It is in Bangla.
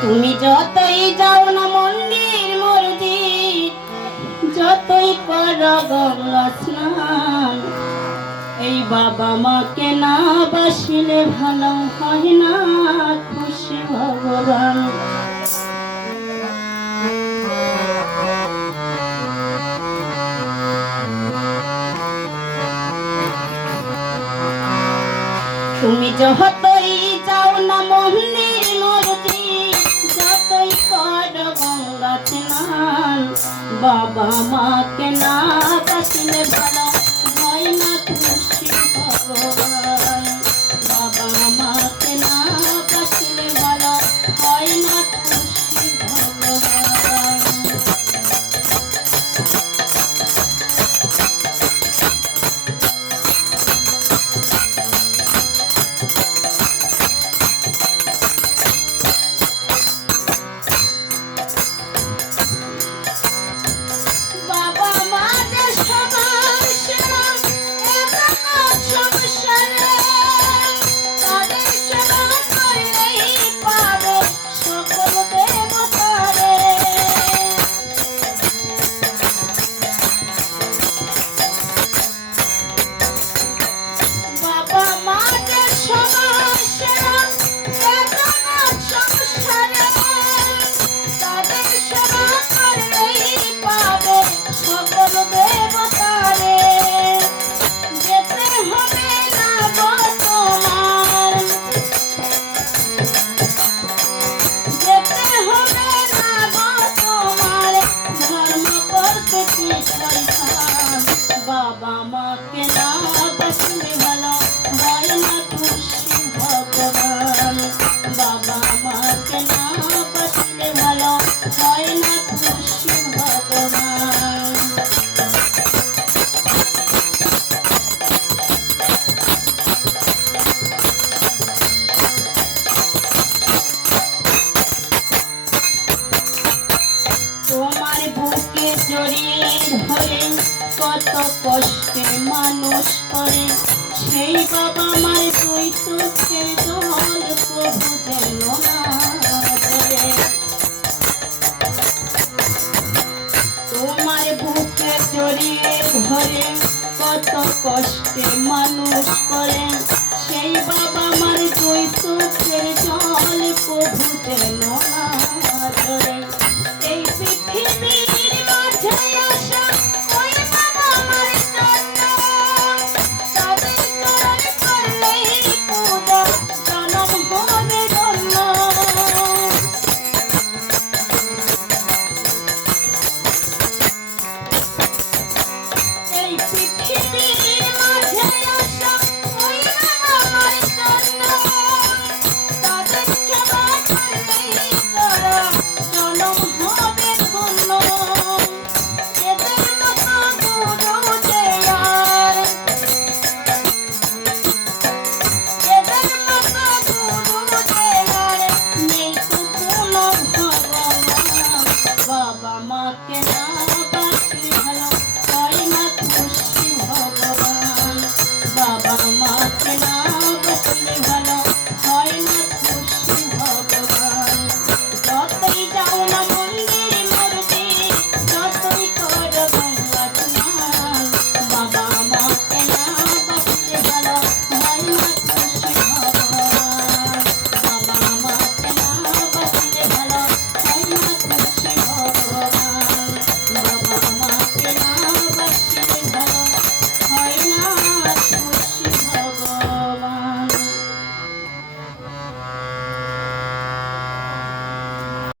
তুমি যতই যাও না মন্দির মসজিদ, যতই করো গঙ্গা স্নান, এই বাবা মাকে না বাসিলে ভালো হয় না খুশি ভগবান। তুমি যতই যাও না মন্দির মসজিদ, যতই করো গঙ্গা স্নান, বাবা মাকে না বাসিলে ভালো হয় না খুশি ভগবান। বাবা মাকে না বাসিলে ভালো হয় না খুশি ভগবান। বাবা মাকে না বাসিলে ভালো হয় না খুশি ভগবান। বাবা মাকে না বাসিলে ভালো হয় না খুশি ভগবান। তোমার বুকে জড়িয়ে ধরে কত কষ্টে মানুষ করে, সেই বাবা মার দুই চোখের জল প্রভু যেন না ধরে। তোমার বুকে জড়িয়ে ধরে কত কষ্টে মানুষ করে, সেই বাবা মার দুই চোখের জল প্রভু যেন না ধরে।